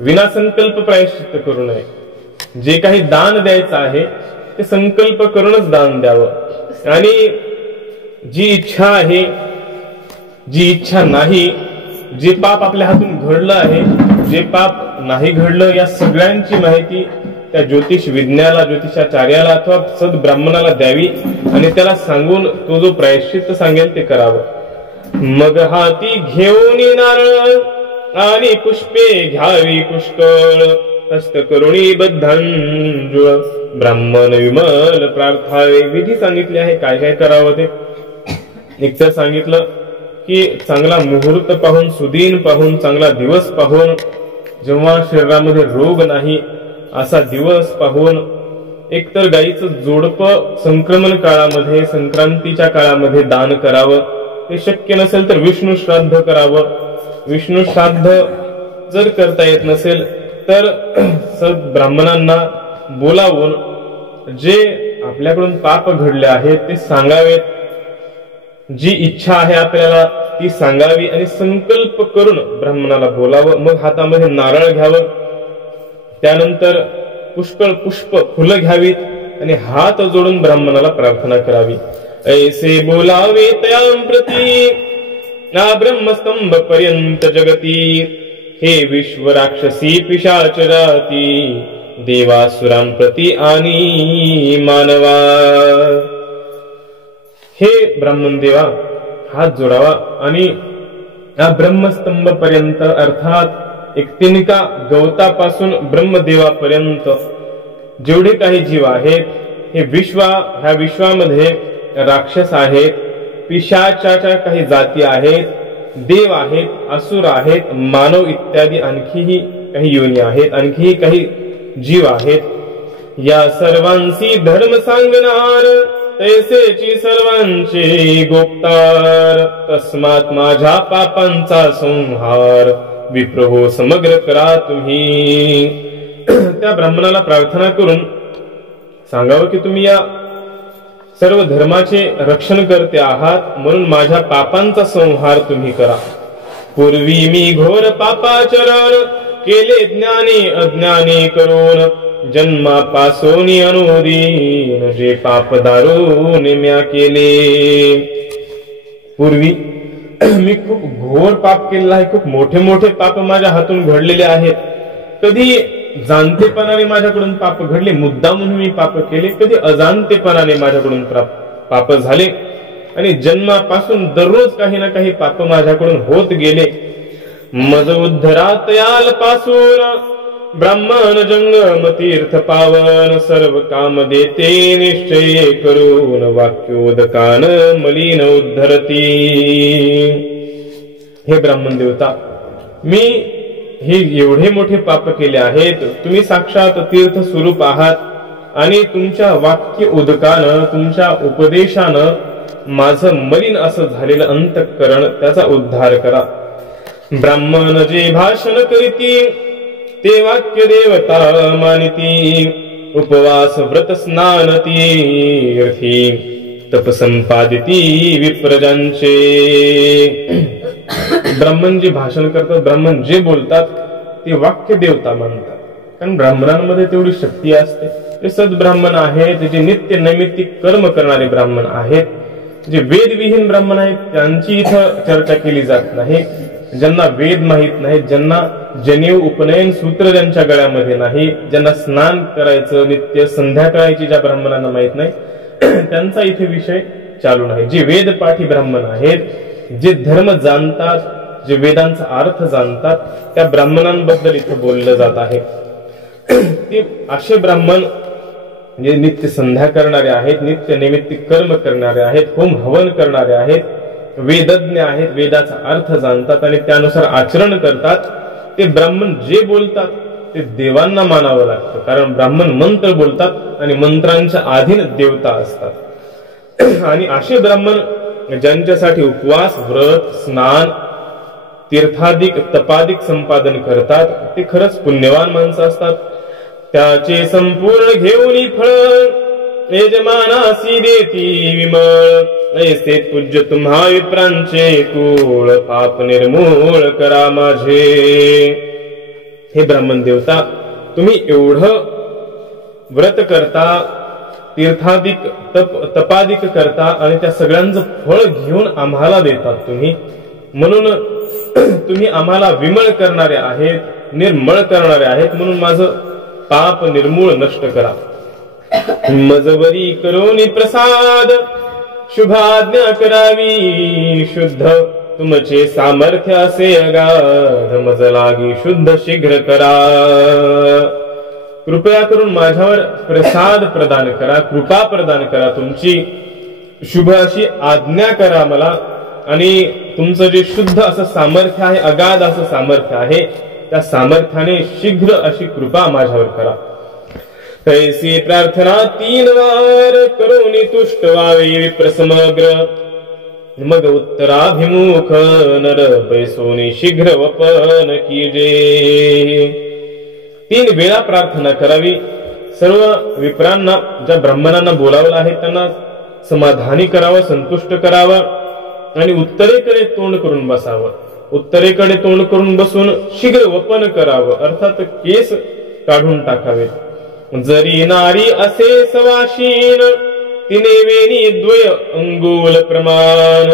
विना संकल्प प्रायश्चित्त करू नये। जे काही दान द्यायचं आहे ते संकल्प करूनच दान द्यावं। आणि जी इच्छा आहे, जी इच्छा नाही, जे पाप आपल्या हातून घडलं आहे, जे पाप नाही घडलं, या सगळ्यांची माहिती त्या ज्योतिष विज्ञाला, ज्योतिषाचार्याला अथवा सद्ब्राह्मणाला द्यावी आणि त्याला सांगून तो जो प्रायश्चित्त सांगेल ते करावं। मग हाती घेऊन नारळ आणि पुष्पे घ्यावी पुष्कळ हस्त करुणी बद्धांजुळ ब्राह्मण विमल प्रार्थावे। विधी सांगितले आहे काय काय करावं ते। एक तर सांगितलं की चांगला मुहूर्त पाहून, सुदिन पाहून, चांगला दिवस पाहून, जेव्हा शरीरामध्ये रोग नाही असा दिवस पाहून एकतर गायीचं जोडपं संक्रमण काळामध्ये, संक्रांतीच्या काळामध्ये दान करावं। ते शक्य नसेल तर विष्णू श्राद्ध करावं। विष्णू श्राद्ध जर करता येत नसेल तर सद्ब्राह्मणांना बोलावून जे आपल्याकडून पाप घडले आहेत ते सांगावेत। जी इच्छा आहे आपल्याला ती सांगावी आणि संकल्प करून ब्राह्मणाला बोलावं। मग हातामध्ये नारळ घ्यावं, त्यानंतर पुष्कळ पुष्प फुलं घ्यावीत आणि हात जोडून ब्राह्मणाला प्रार्थना करावी। ऐसे बोलावे तयां प्रती ब्रह्मस्तंभ पर्यंत जगती हे विश्व राक्षसी पिशाच जाती देवासुरां प्रती आणि मानवा। हे ब्राह्मण देवा, हात जोडावा आणि या ब्रह्मस्तंभ पर्यंत अर्थात एक तिनका गवतापासून ब्रह्मदेवापर्यंत जेवढे काही जीव आहेत, हे ह्या विश्वामध्ये राक्षस आहेत, पिशाचाच्या काही जाती आहेत, देव आहेत, असुर आहेत, मानव इत्यादी आणखीही काही योनी आहेत, आणखीही काही जीव आहेत। या सर्वांची धर्म सांगणार तैसेची सर्वांचे गोप्तार तस्मात माझ्या पापांचा संहार विप्रहो समग्र करा तुम्ही। त्या ब्राह्मणाला प्रार्थना करून सांगावं की तुम्ही या सर्व धर्माचे रक्षण करते आहात, म्हणून माझ्या पापांचा संहार तुम्ही करा। पूर्वी मी घोर पापाचरण केले ज्ञानी अज्ञानी करून जन्मापासून अनुदीन जे पाप दारुण म्या केले। पूर्वी मी खूप घोर पाप केलेलं आहे, खूप मोठे मोठे पाप माझ्या हातून घडलेले आहेत। कधी जाणतेपणाने माझ्याकडून पाप घडले, मुद्दामून मी पाप केले, कधी अजाणतेपणाने माझ्याकडून पाप झाले आणि जन्मापासून दररोज काही ना काही पाप माझ्याकडून होत गेले। मज उद्धरात याल पासून ब्राह्मण जंगम तीर्थ पावन सर्व काम देते निश्चय करून वाक्योदकान मलिन उद्धरती। हे ब्राह्मण देवता, मी हे एवढे मोठे पाप केले आहेत, तुम्ही साक्षात तीर्थ स्वरूप आहात आणि तुमच्या वाक्य उदकानं, तुमच्या उपदेशानं माझं मलिन असं झालेलं अंतःकरण त्याचा उद्धार करा। ब्राह्मण जे भाषण करीती ते वाक्य देवता मानिती उपवास व्रत स्नान तीर्थी तप संपादिती विप्रजांचे। ब्राह्मण जे भाषण करतात, ब्राह्मण जे बोलतात ते वाक्य देवता मानतात, कारण ब्राह्मणांमध्ये तेवढी शक्ती असते। ते सद्ब्राह्मण आहेत, जे नित्य नैमित्तिक कर्म करणारे ब्राह्मण आहेत। जे वेदविहीन ब्राह्मण आहेत त्यांची इथं चर्चा केली जात नाही। ज्यांना वेद माहित नाही, ज्यांना जनेऊ उपनयन सूत्र ज्यांच्या गळ्यामध्ये नाही, ज्यांना स्नान करायचं नित्य संध्याकाळची ज्या ब्राह्मणांना माहित नाही, त्यांचा इथे विषय चालू नाही. जे वेद पाठी ब्राह्मण आहेत, जे धर्म जाणतात, जे वेदांचा अर्थ जाणतात, त्या ब्राह्मणांबद्दल इथे बोललं जात आहे. ते असे ब्राह्मण जे नित्य संध्या करणारे आहेत, नित्य नैमित्तिक कर्म करणारे आहेत, होम हवन करणारे आहेत, वेदज्ञ आहेत, वेदाचा अर्थ जाणतात आणि त्यानुसार आचरण करतात. ते ब्राह्मण जे बोलतात ते देवांना मानावं लागतं, कारण ब्राह्मण मंत्र बोलतात आणि मंत्रांच्या अधीन देवता असतात. आणि असे ब्राह्मण ज्यांच्यासाठी उपवास, व्रत, स्नान, तीर्थाधिक तपाधिक संपादन करतात, ते खरंच पुण्यवान माणसं असतात. त्याचे संपूर्ण घेऊन फळ यजमानासी देती विमळ, ऐसे पूज्य तुम्हा विप्रांचे कुळ, पाप निर्मूळ करा माझे. हे ब्राह्मण देवता, तुम्ही एवढं व्रत करता, तीर्थाधिक तपाधिक करता आणि त्या सगळ्यांचं फळ घेऊन आम्हाला देतात तुम्ही, म्हणून तुम्ही आम्हाला विमळ करणारे आहेत, निर्मळ करणारे आहेत, म्हणून माझं पाप निर्मूळ नष्ट करा. मजवरी करोनी प्रसाद, शुभाज्ञा करावी शुद्ध, तुमचे सामर्थ्य असे अगाध, मज लागी शुद्ध शीघ्र करा. कृपया करून माझ्यावर प्रसाद प्रदान करा, कृपा प्रदान करा, तुमची शुभ अशी आज्ञा करा मला, आणि तुमचं जे शुद्ध असं सामर्थ्य आहे, अगाध असं सामर्थ्य आहे, त्या सामर्थ्याने शीघ्र अशी कृपा माझ्यावर करा. तैसी प्रार्थना 3 वार करोनी तुष्ट व्हावे विप्र समग्र, मग उत्तराभिमुख नर बैसोनी शीघ्र वपन कीजे. 3 वेळा प्रार्थना करावी. सर्व विप्रांना, ज्या ब्राह्मणांना बोलावलं आहे त्यांना समाधानी करावं, संतुष्ट करावं आणि उत्तरेकडे तोंड करून बसावं. उत्तरेकडे तोंड करून बसून शीघ्र वपन करावं, अर्थात केस काढून टाकावे. जरी नारी असे सवाशीन, तिने वेणी द्वय अंगुल प्रमाण,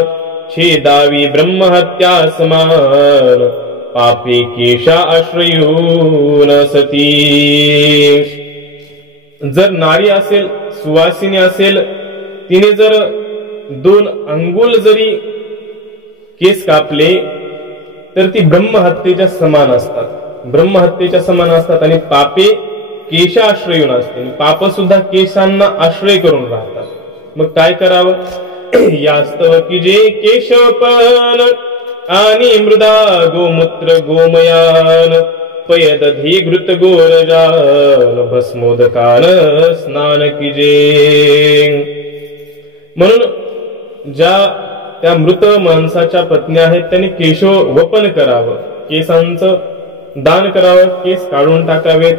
छेदावी ब्रह्महत्या समान, पापी केशा आश्रयून सती. जर नारी असेल, सुवासिनी असेल, तिने जर 2 अंगुल जरी केस कापले तर ती ब्रह्महत्येच्या समान असतात, ब्रह्महत्येच्या समान असतात. आणि पापे केशा आश्रयून असते, पाप सुद्धा केसांना आश्रय करून राहतात. मग काय करावं? यास्तव की जे केशपन आणि मृदा गोमूत्र गोमयान, पयदधी घृत गोरजान, भस्मोदकान स्नान कीजे. म्हणून ज्या त्या मृत माणसाच्या पत्नी आहेत त्यांनी केशो वपन करावं, केसांचं दान करावं, केस काढून टाकावेत.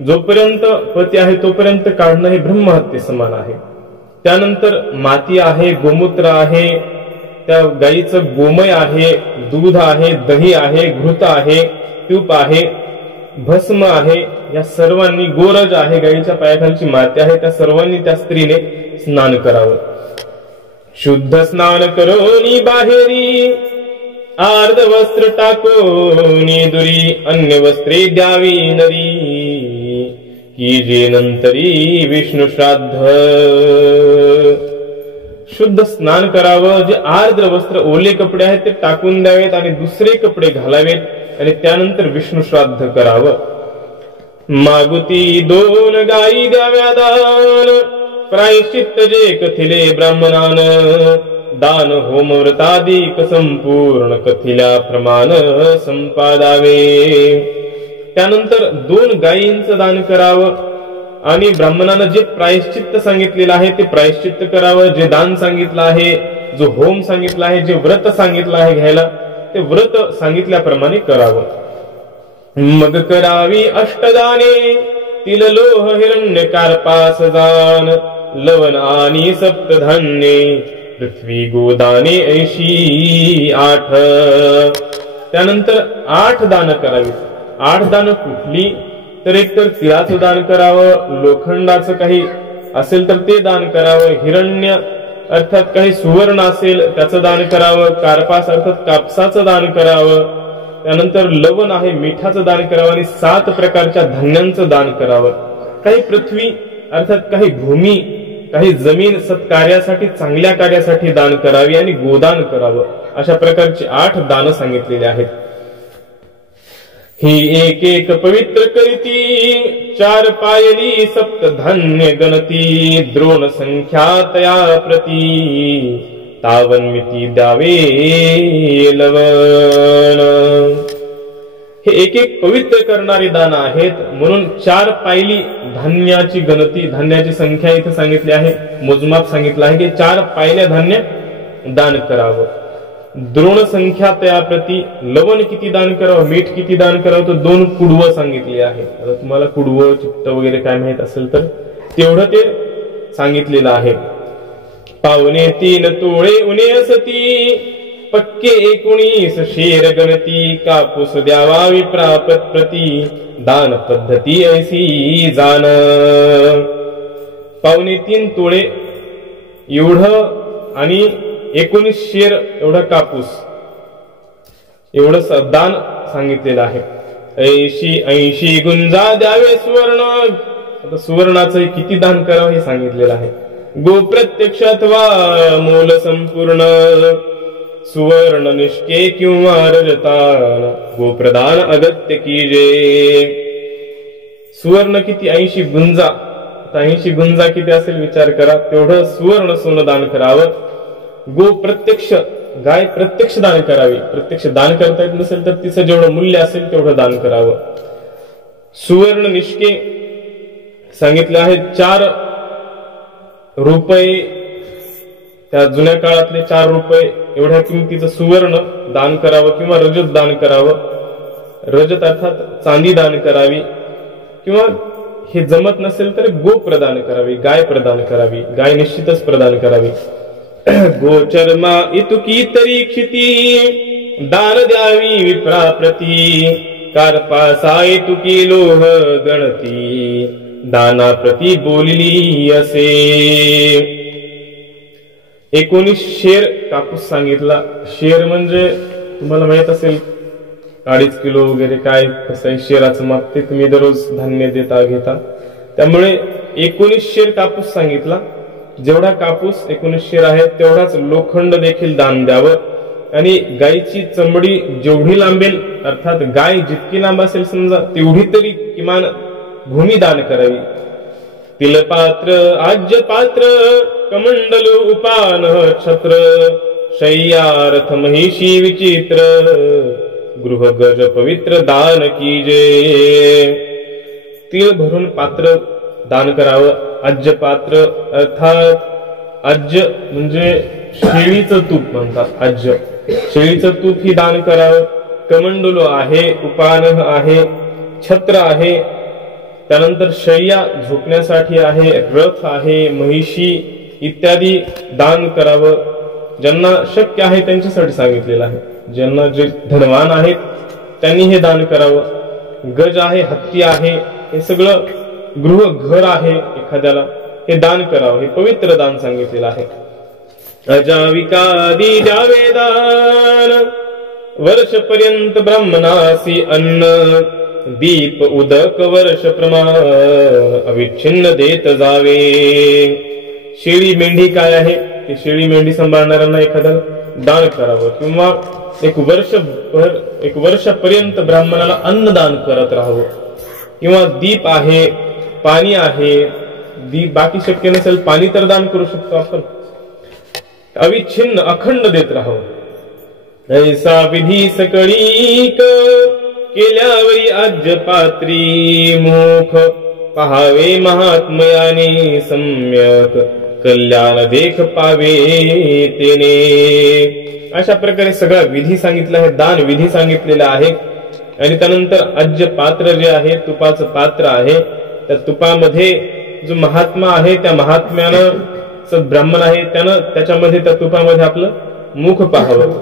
जोपर्यंत पती आहे तोपर्यंत काढणं हे ब्रह्महत्ये समान आहे. त्यानंतर माती आहे, गोमूत्र आहे, त्या गाईचं गोमय आहे, दूध आहे, दही आहे, घृत आहे, तूप आहे, भस्म आहे, या सर्वांनी, गोरज आहे, गाईच्या पायाखालची माती आहे, त्या सर्वांनी त्या स्त्रीने स्नान करावं. शुद्ध स्नान करोनी बाहेरी, आर्ध वस्त्र टाकोनी दुरी, अन्य वस्त्रे द्यावी नरी, की जे नंतरी विष्णू श्राद्ध. शुद्ध स्नान करावं. जे आर्द्र वस्त्र, ओले कपडे आहेत ते टाकून द्यावेत आणि दुसरे कपडे घालावेत आणि त्यानंतर विष्णू श्राद्ध करावं. मागुती 2 गायी द्याव्या दान, प्रायश्चित्त जे कथिले ब्राह्मणान, दान होम व्रतादिक संपूर्ण कथिल्या प्रमाण संपादावे. त्यानंतर 2 गायींचं दान करावं आणि ब्राह्मणानं जे प्रायश्चित्त सांगितलेलं आहे ते प्रायश्चित्त करावं. जे दान सांगितलं आहे, जो होम सांगितला आहे, जे व्रत सांगितलं आहे घ्यायला, ते व्रत सांगितल्याप्रमाणे करावं. मग करावी अष्टदाने, तिल लोह हिरण्य कार्पास दान, लवण आणि सप्तधान्ये, पृथ्वी गोदाने 80-8. त्यानंतर 8 दान करावी. 8 दान कुठली? तर एक तर तिळाचं दान करावं, लोखंडाचं काही असेल तर ते दान करावं, हिरण्य अर्थात काही सुवर्ण असेल त्याचं दान करावं, कार्पास अर्थात कापसाचं दान करावं, त्यानंतर लवण आहे मिठाचं दान करावं आणि 7 प्रकारच्या धान्यांचं दान करावं. काही पृथ्वी अर्थात काही भूमी, काही जमीन सत्कार्यासाठी चांगल्या कार्यासाठी दान करावी आणि गोदान करावं. अशा प्रकारची 8 दान सांगितलेली आहेत. ही एक एक पवित्र करीती 4 पायली सप्त धान्य गणती द्रोण संख्या तया प्रती तावन्मिती द्यावे लवण. हे एक एक पवित्र करणारे दान आहेत. म्हणून 4 पायली धान्याची गणती, धान्याची संख्या इथे सांगितली आहे, मोजमाप सांगितलं आहे की 4 पायल्या धान्य दान करावं. द्रोण संख्या त्याप्रती लवण किती दान करावं, मीठ किती दान करावं, तर 2 कुडवं सांगितले आहे. आता तुम्हाला कुडवं चित्त वगैरे काय माहित असेल तर तेवढं ते सांगितलेलं आहे. पावणे 3 तोळे उणे असती पक्के 19 शेर गणती कापूस द्यावा विप्रापत प्रती दान पद्धती ऐसी जाण. पावणे 3 तोळे एवढं आणि 19 शेर एवढा कापूस एवढं दान सांगितलेलं आहे. 80 गुंजा द्यावे सुवर्ण. आता सुवर्णाचं किती दान करावं हे सांगितलेलं आहे. गो प्रत्यक्ष अथवा मूल संपूर्ण सुवर्ण निष्के किंवा रजतान गोप्रदान अगत्य कीजे. सुवर्ण किती 80 गुंजा. आता 80 गुंजा किती असेल विचार करा. तेवढं सुवर्ण सोनं दान करावं. गो प्रत्यक्ष गाय प्रत्यक्ष दान करावी. प्रत्यक्ष दान करता येत नसेल तर तिचं जेवढं मूल्य असेल तेवढं दान करावं. सुवर्ण निष्के सांगितले आहे 4 रुपये. त्या जुन्या काळातले 4 रुपये एवढ्या किमतीचं सुवर्ण दान करावं किंवा रजत दान करावं. रजत अर्थात चांदी दान करावी किंवा हे जमत नसेल तर गो प्रदान करावी, गाय प्रदान करावी. गाय निश्चितच प्रदान करावी. गोचर्मा इतुकी तरी क्षिती दान द्यावी विप्राप्रती कार्पासा इतुकी लोह गणती दाना प्रती बोलली असे. 19 शेर कापूस सांगितला. शेर म्हणजे तुम्हाला माहित असेल 2.5 किलो वगैरे काय कसं आहे शेराचं माप, ते तुम्ही दररोज धान्य देता घेता. त्यामुळे 19 शेर कापूस सांगितला. जेवढा कापूस 19 शेर आहे तेवढाच लोखंड देखील दान द्यावं. आणि गायीची चमडी जेवढी लांबेल अर्थात गाय जितकी लांब असेल समजा तेवढी तरी किमान भूमी दान करावी. तिलपात्र आज्य पात्र कमंडल उपान छत्र शय्यारथ महिषी विचित्र गृह गज पवित्र दान कीजे. तिळ भरून पात्र दान करावं. आज्य पात्र अर्थात आज्य म्हणजे शेळीचं तूप म्हणतात. आज्य शेळीचं तूप ही दान करावं. कमंडलो आहे, उपान आहे, छत्र आहे, त्यानंतर शय्या झोपण्यासाठी आहे, रथ आहे, महिषी इत्यादी दान करावं. ज्यांना शक्य आहे त्यांच्यासाठी सांगितलेलं आहे. ज्यांना जे धनवान आहेत त्यांनी हे दान करावं. गज आहे, हत्ती आहे, हे सगळं गृह घर आहे एखाद्याला, हे दान करावं. हे पवित्र दान सांगितलेलं आहे. अजाविकादी द्यावे दान वर्षपर्यंत ब्राह्मणासी अन्न दीप उदक वर्ष प्रमाण अविच्छिन्न देत जावे. शेळी मेंढी काय आहे ते शेळी मेंढी सांभाळणाऱ्यांना एखाद्याला दान करावं किंवा एक वर्षापर्यंत ब्राह्मणाला अन्न दान करत राहावं. किंवा दीप आहे, पाणी आहे, दीप बाकी शक्य नसेल पाणी तर दान करू शकतो आपण. अविच्छिन्न अखंड देत राहावं. ऐसा विधी सकळीक केल्यावरी आज्य पात्री मुख पहावे महात्मयाने सम्यक कल्याण देख पावे तेने. अशा प्रकारे सगळा विधी सांगितला आहे, दान विधी सांगितलेला आहे. आणि त्यानंतर आज्य पात्र जे आहे, तुपाचं पात्र आहे, त्या तुपामध्ये जो महात्मा आहे त्या महात्म्यानं ब्राह्मण आहे त्यानं त्याच्यामध्ये त्या तुपामध्ये आपलं मुख पाहावं.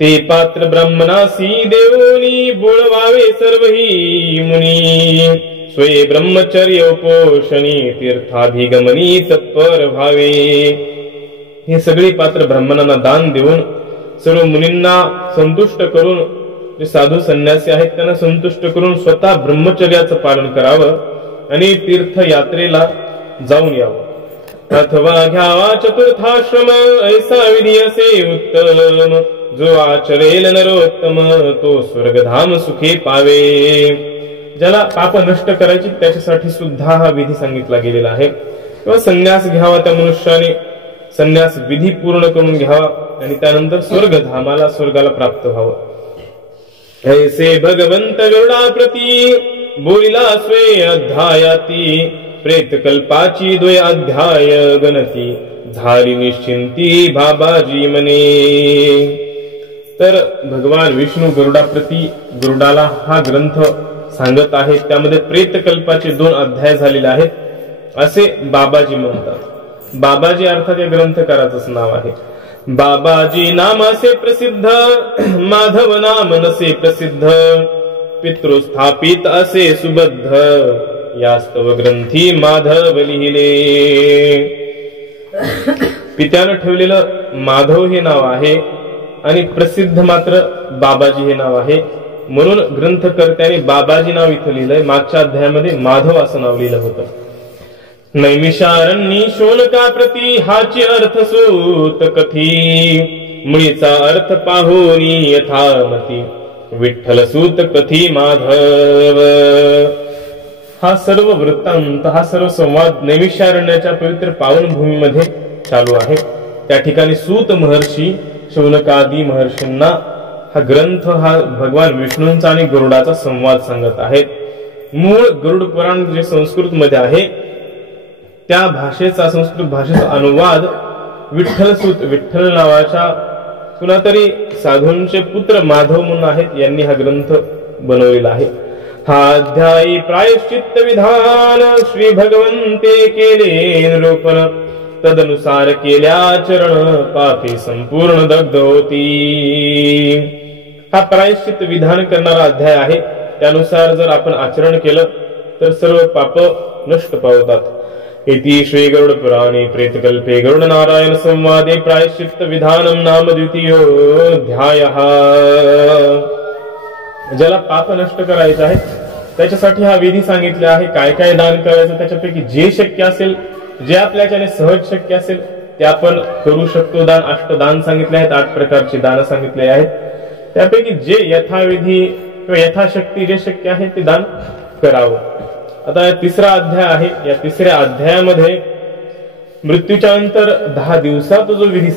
ते पात्र ब्राह्मणासी देवोनी बोळवावे सर्वही मुनी स्वये ब्रह्मचर्य पोषणी तीर्थाभिगमनी तत्पर भावे. हे सगळी पात्र ब्राह्मणांना दान देऊन सर्व मुनींना संतुष्ट करून, जे साधू संन्यासी आहेत त्यांना संतुष्ट करून स्वतः ब्रह्मचर्याचं पालन करावं आणि तीर्थयात्रेला जाऊन यावं. अथवा घ्यावा चतुर्थाश्रम ऐसा विधी असे उत्तम, जो आचरेल नरोत्तम तो स्वर्गधाम सुखे पावे. ज्याला पाप नष्ट करायची त्याच्यासाठी सुद्धा हा विधी सांगितला गेलेला आहे. किंवा संन्यास घ्यावा त्या मनुष्याने, संन्यास विधी पूर्ण करून घ्यावा आणि त्यानंतर स्वर्गधामाला, स्वर्गाला प्राप्त व्हावं. ऐसे भगवंत गरुडा प्रती बोलिला स्वे अध्यायाती, प्रेत कल्पाची द्वय अध्याय गणती, झाली निश्चिंती बाबाजी मने. तर भगवान विष्णू गरुडाप्रती, गरुडाला हा ग्रंथ सांगत आहेत. त्यामध्ये प्रेतकल्पाचे 2 अध्याय झालेले आहेत असे बाबाजी म्हणतात. बाबाजी अर्थात या ग्रंथकाराचंच नाव आहे. बाबाजी नाम असे प्रसिद्ध, माधव नाम नसे प्रसिद्ध, पितृस्थापित असे सुबद्ध, यास्तव ग्रंथी माधव लिहिले. पित्यानं ठेवलेलं माधव हे नाव आहे आणि प्रसिद्ध मात्र बाबाजी हे नाव आहे. म्हणून ग्रंथकर्त्याने बाबाजी नाव इथं लिहिलंय. मागच्या अध्यायामध्ये माधव असं नाव लिहिलं होतं. नैमिषारण्यी शोनका प्रती हाची अर्थ सूत कथी, मुळीचा अर्थ पाहुनी यथामती, विठ्ठल सूत कथी माधव. हा सर्व वृत्तांत, हा सर्व संवाद नैमिषारण्याच्या पवित्र पावनभूमीमध्ये चालू आहे. त्या ठिकाणी सूत महर्षी शौनकादी महर्षींना हा ग्रंथ, हा भगवान विष्णूंचा आणि गरुडाचा संवाद सांगत आहेत. मूळ गरुड पुराण जे संस्कृत मध्ये आहे त्या भाषेचा, संस्कृत भाषेचा अनुवाद विठ्ठलसूत, विठ्ठल नावाच्या कुणातरी साधूंचे पुत्र माधव म्हणून आहेत, यांनी हा ग्रंथ बनवलेला आहे. हा अध्यायी प्रायश्चित्त विधान श्री भगवंते केले निरूपण, तदनुसार केल्याचरण पापी संपूर्ण दग्ध होती. हा प्रायश्चित्त विधान करणारा अध्याय आहे. त्यानुसार जर आपण आचरण केलं तर सर्व पाप नष्ट पावतात. इति श्री गरुड पुराणे प्रेतकल्पे गरुड नारायण संवादे प्रायश्चित्त विधानम नाम द्वितीयोऽध्यायः. ज्याला पाप नष्ट करायचं आहे त्याच्यासाठी हा विधी सांगितला आहे. काय काय दान करायचं, त्याच्यापैकी जे शक्य असेल, जे आपल्याच्याने सहज शक्य असेल ते आपण करू शकतो. दान 8 दान सांगितले आहेत, 8 प्रकारची दान सांगितले आहेत. त्यापैकी जे यथाविधी किंवा यथाशक्ती जे शक्य आहे ते दान करावं. आता 3रा अध्याय आहे. या 3ऱ्या अध्यायामध्ये मृत्यूच्या नंतर 10 दिवसात जो विधी